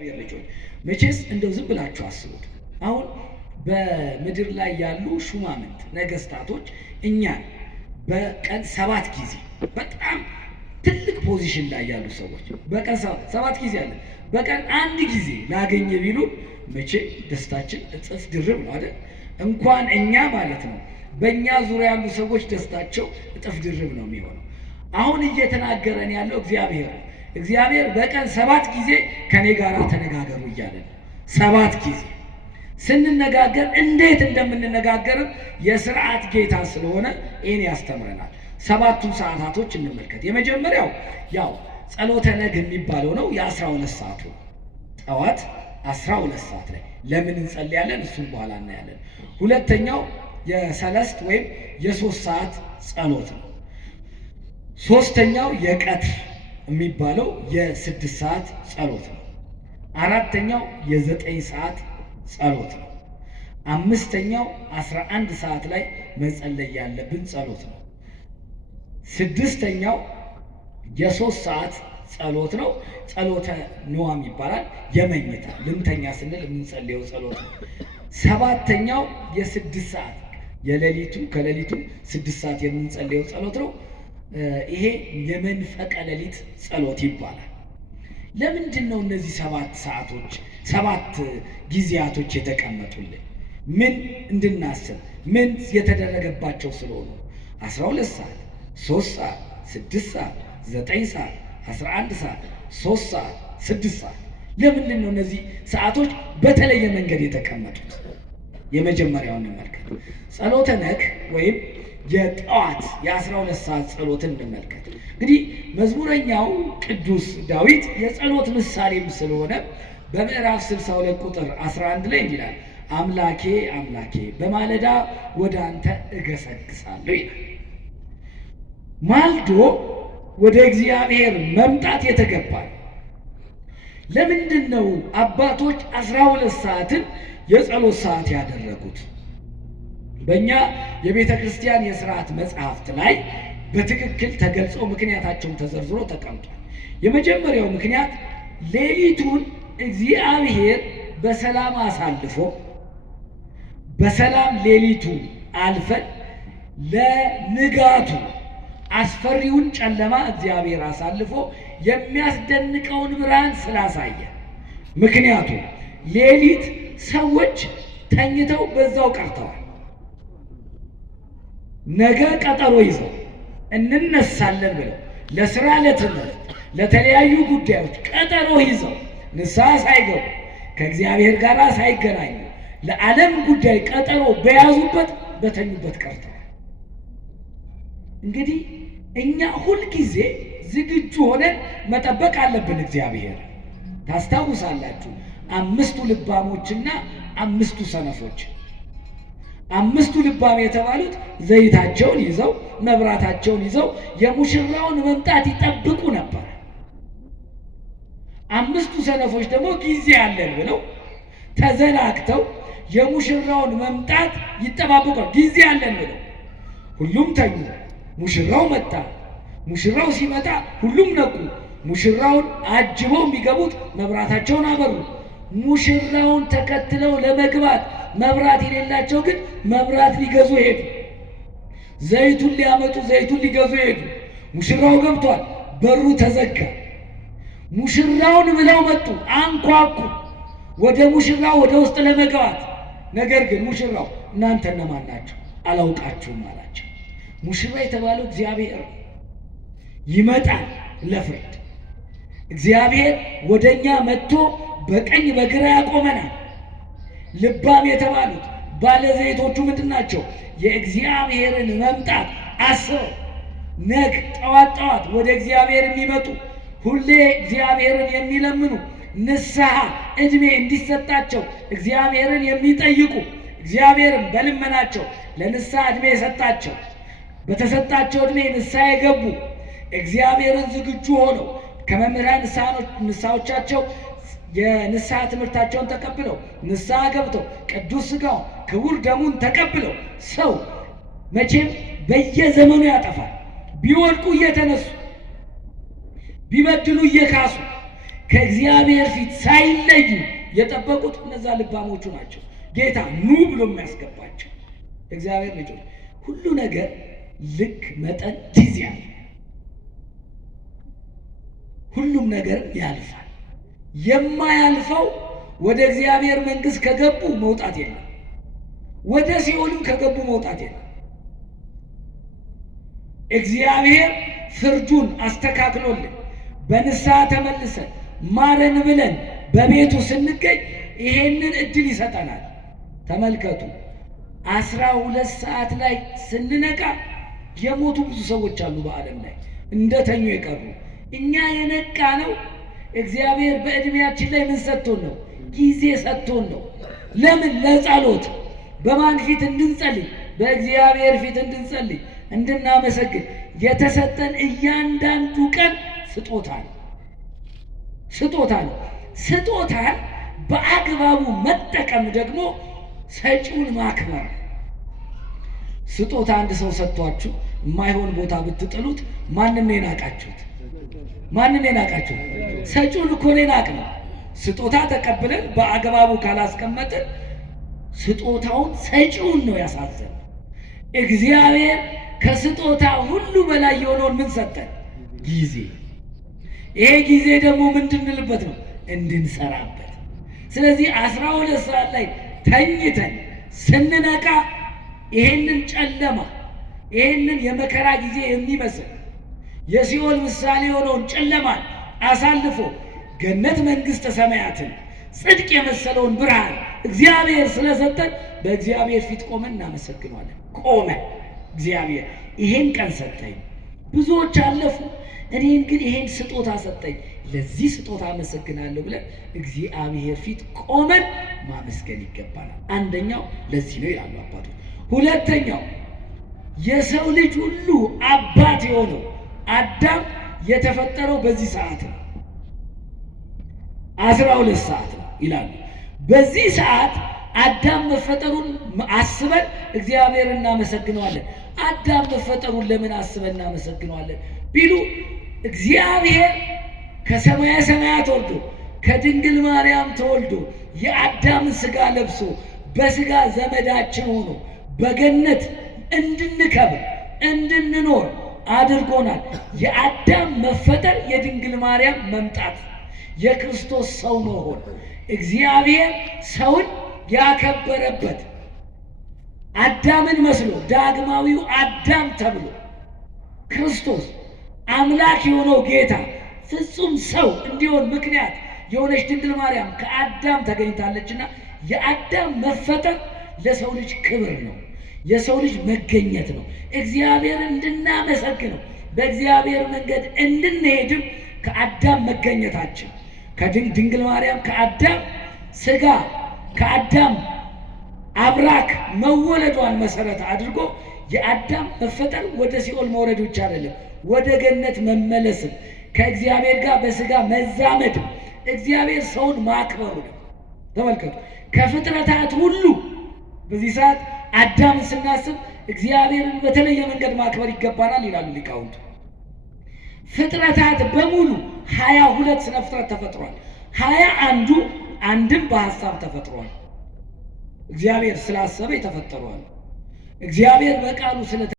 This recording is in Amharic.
ልጆች መቼስ እንደው ዝም ብላችሁ አስቡት። አሁን በምድር ላይ ያሉ ሹማምንት ነገስታቶች እኛን በቀን 7 ጊዜ በጣም ትልቅ ፖዚሽን ላይ ያሉ ሰዎች በቀን 7 ጊዜ አለ በቀን 1 ጊዜ ላገኘ ቢሉ መቼ ደስታችን እጥፍ ድርብ ነው አይደል? እንኳን እኛ ማለት ነው በእኛ ዙሪያ ያሉ ሰዎች ደስታቸው እጥፍ ድርብ ነው የሚሆነው። አሁን እየተናገረን ያለው እግዚአብሔር በቀን 7 ጊዜ ከኔ ጋር ተነጋገሩ እያለ 7 ጊዜ ስንነጋገር እንዴት እንደምንነጋገርም የሥርዓት ጌታ ስለሆነ ይሄን ያስተምረናል። 7ቱን ሰዓታቶች እንመልከት። የመጀመሪያው ያው ጸሎተ ነግ የሚባለው ነው። የ12 ሰዓቱ ጠዋት 12 ሰዓት ላይ ለምን እንጸልያለን? እሱን በኋላ እናያለን። ሁለተኛው የሰለስት ወይም የ3 ሰዓት ጸሎት ነው። ሶስተኛው የቀትር የሚባለው የ6 ሰዓት ጸሎት ነው። አራተኛው የ9 ሰዓት ጸሎት ነው። አምስተኛው 11 ሰዓት ላይ መጸለይ ያለብን ጸሎት ነው። ስድስተኛው የ3 ሰዓት ጸሎት ነው። ጸሎተ ንዋም ይባላል። የመኝታ ልንተኛ ስንል የምንጸልየው ጸሎት ነው። ሰባተኛው የ6 ሰዓት ከሌሊቱ 6 ሰዓት የምንጸልየው ጸሎት ነው። ይሄ የመንፈቀ ሌሊት ጸሎት ይባላል። ለምንድን ነው እነዚህ 7 ጊዜያቶች የተቀመጡልን? ምን እንድናስብ ምን የተደረገባቸው ስለሆኑ 12 ሰዓት 3 ሰዓት 6 ሰዓት 9 ሰዓት 11 ሰዓት 3 ሰዓት 6 ሰዓት ለምንድን ነው እነዚህ ሰዓቶች በተለየ መንገድ የተቀመጡት? የመጀመሪያውን እንመልከት። ጸሎተ ነግ ወይም የጠዋት የ12 ሰዓት ጸሎትን እንመልከት። እንግዲህ መዝሙረኛው ቅዱስ ዳዊት የጸሎት ምሳሌም ስለሆነ በምዕራፍ 62 ቁጥር 11 ላይ ይላል፣ አምላኬ አምላኬ በማለዳ ወደ አንተ እገሰግሳለሁ ይላል። ማልዶ ወደ እግዚአብሔር መምጣት የተገባል። ለምንድን ነው አባቶች 12 ሰዓትን የጸሎት ሰዓት ያደረጉት? በእኛ የቤተ ክርስቲያን የሥርዓት መጽሐፍት ላይ በትክክል ተገልጸው ምክንያታቸውን ተዘርዝሮ ተቀምጧል። የመጀመሪያው ምክንያት ሌሊቱን እግዚአብሔር በሰላም አሳልፎ በሰላም ሌሊቱን አልፈን ለንጋቱ አስፈሪውን ጨለማ እግዚአብሔር አሳልፎ የሚያስደንቀውን ብርሃን ስላሳየ። ምክንያቱም ሌሊት ሰዎች ተኝተው በዛው ቀርተዋል። ነገ ቀጠሮ ይዘው እንነሳለን ብለው ለስራ፣ ለትምህርት፣ ለተለያዩ ጉዳዮች ቀጠሮ ይዘው ንስሐ ሳይገቡ ከእግዚአብሔር ጋር ሳይገናኙ ለዓለም ጉዳይ ቀጠሮ በያዙበት በተኙበት ቀርተዋል። እንግዲህ እኛ ሁልጊዜ ዝግጁ ሆነን መጠበቅ አለብን። እግዚአብሔር ታስታውሳላችሁ 5ቱ ልባሞችና 5ቱ ሰነፎች። 5ቱ ልባም የተባሉት ዘይታቸውን ይዘው መብራታቸውን ይዘው የሙሽራውን መምጣት ይጠብቁ ነበር። 5ቱ ሰነፎች ደግሞ ጊዜ አለን ብለው ተዘናግተው የሙሽራውን መምጣት ይጠባበቁ። ጊዜ አለን ብለው ሁሉም ተኙ። ሙሽራው መጣ። ሙሽራው ሲመጣ ሁሉም ነቁ። ሙሽራውን አጅበው የሚገቡት መብራታቸውን አበሩ። ሙሽራውን ተከትለው ለመግባት መብራት የሌላቸው ግን መብራት ሊገዙ ሄዱ። ዘይቱን ሊያመጡ ዘይቱን ሊገዙ ሄዱ። ሙሽራው ገብቷል፣ በሩ ተዘጋ። ሙሽራውን ብለው መጡ፣ አንኳኩ ወደ ሙሽራው ወደ ውስጥ ለመግባት። ነገር ግን ሙሽራው እናንተ እነማን ናቸው? አላውቃችሁም አላቸው። ሙሽራ የተባለው እግዚአብሔር ይመጣል ለፍርድ። እግዚአብሔር ወደኛ መጥቶ በቀኝ በግራ ያቆመናል። ልባም የተባሉት ባለዘይቶቹ ምንድን ናቸው? የእግዚአብሔርን መምጣት አስበው ነግ ጠዋት ወደ እግዚአብሔር የሚመጡ ሁሌ እግዚአብሔርን የሚለምኑ ንስሐ ዕድሜ እንዲሰጣቸው እግዚአብሔርን የሚጠይቁ እግዚአብሔርን በልመናቸው ለንስሐ ዕድሜ የሰጣቸው በተሰጣቸው ዕድሜ ንስሐ የገቡ እግዚአብሔርን ዝግጁ ሆነው ከመምህራን ንስሐዎቻቸው የንስሐ ትምህርታቸውን ተቀብለው ንስሐ ገብተው ቅዱስ ሥጋውን ክቡር ደሙን ተቀብለው ሰው መቼም በየዘመኑ ያጠፋል። ቢወድቁ እየተነሱ ቢበድሉ እየካሱ ከእግዚአብሔር ፊት ሳይለዩ የጠበቁት እነዛ ልባሞቹ ናቸው። ጌታ ኑ ብሎ የሚያስገባቸው እግዚአብሔር ልጆች፣ ሁሉ ነገር ልክ መጠን ጊዜ አለ። ሁሉም ነገር ያልፋል። የማያልፈው ወደ እግዚአብሔር መንግሥት ከገቡ መውጣት የለም። ወደ ሲኦልም ከገቡ መውጣት የለም። እግዚአብሔር ፍርዱን አስተካክሎልን በንስሐ ተመልሰን ማረን ብለን በቤቱ ስንገኝ ይሄንን እድል ይሰጠናል። ተመልከቱ፣ 12 ሰዓት ላይ ስንነቃ የሞቱ ብዙ ሰዎች አሉ በዓለም ላይ እንደተኙ የቀሩ። እኛ የነቃ ነው እግዚአብሔር በእድሜያችን ላይ ምን ሰጥቶን ነው? ጊዜ ሰጥቶን ነው። ለምን? ለጸሎት። በማን ፊት እንድንጸልይ? በእግዚአብሔር ፊት እንድንጸልይ፣ እንድናመሰግን። የተሰጠን እያንዳንዱ ቀን ስጦታ ነው። ስጦታን በአግባቡ መጠቀም ደግሞ ሰጪውን ማክበር። ስጦታ አንድ ሰው ሰጥቷችሁ የማይሆን ቦታ ብትጥሉት ማንን ነው የናቃችሁት? ሰጪውን እኮ ነው የናቅነው። ስጦታ ተቀብለን በአግባቡ ካላስቀመጥን ስጦታውን ሰጪውን ነው ያሳዘን። እግዚአብሔር ከስጦታ ሁሉ በላይ የሆነውን ምን ሰጠን? ጊዜ። ይሄ ጊዜ ደግሞ ምንድንልበት ነው? እንድንሰራበት። ስለዚህ 12 ሰዓት ላይ ተኝተን ስንነቃ ይሄንን ጨለማ፣ ይሄንን የመከራ ጊዜ የሚመስል የሲኦል ምሳሌ የሆነውን ጨለማን አሳልፎ ገነት መንግሥተ ሰማያትን ጽድቅ የመሰለውን ብርሃን እግዚአብሔር ስለሰጠን በእግዚአብሔር ፊት ቆመን እናመሰግነዋለን። እግዚአብሔር ይሄን ቀን ሰጠኝ፣ ብዙዎች አለፉ፣ እኔን ግን ይሄን ስጦታ ሰጠኝ፣ ለዚህ ስጦታ አመሰግናለሁ ብለን እግዚአብሔር ፊት ቆመን ማመስገን ይገባናል። አንደኛው ለዚህ ነው ይላሉ አባቶች። ሁለተኛው የሰው ልጅ ሁሉ አባት የሆነው አዳም የተፈጠረው በዚህ ሰዓት ነው፣ 12 ሰዓት ነው ይላሉ። በዚህ ሰዓት አዳም መፈጠሩን አስበን እግዚአብሔር እናመሰግነዋለን። አዳም መፈጠሩን ለምን አስበን እናመሰግነዋለን ቢሉ እግዚአብሔር ከሰማየ ሰማያት ወርዶ ከድንግል ማርያም ተወልዶ የአዳምን ሥጋ ለብሶ በሥጋ ዘመዳችን ሆኖ በገነት እንድንከብር እንድንኖር አድርጎናል። የአዳም መፈጠር፣ የድንግል ማርያም መምጣት፣ የክርስቶስ ሰው መሆን እግዚአብሔር ሰውን ያከበረበት አዳምን መስሎ ዳግማዊው አዳም ተብሎ ክርስቶስ አምላክ የሆነው ጌታ ፍጹም ሰው እንዲሆን ምክንያት የሆነች ድንግል ማርያም ከአዳም ተገኝታለችና የአዳም መፈጠር ለሰው ልጅ ክብር ነው፣ የሰው ልጅ መገኘት ነው። እግዚአብሔር እንድናመሰግነው በእግዚአብሔር መንገድ እንድንሄድም ከአዳም መገኘታችን ከድንግል ማርያም ከአዳም ሥጋ ከአዳም አብራክ መወለዷን መሰረት አድርጎ የአዳም መፈጠር ወደ ሲኦል መውረድ ብቻ አይደለም፣ ወደ ገነት መመለስም ከእግዚአብሔር ጋር በሥጋ መዛመድም እግዚአብሔር ሰውን ማክበሩ ነው። ተመልከቱ፣ ከፍጥረታት ሁሉ በዚህ ሰዓት አዳምን ስናስብ እግዚአብሔርን በተለየ መንገድ ማክበር ይገባናል ይላሉ ሊቃውንቱ። ፍጥረታት በሙሉ 22 ስነ ፍጥረት ተፈጥሯል። 21ዱ አንድም በሐሳብ ተፈጥሯል። እግዚአብሔር ስላሰበ የተፈጠሯል። እግዚአብሔር በቃሉ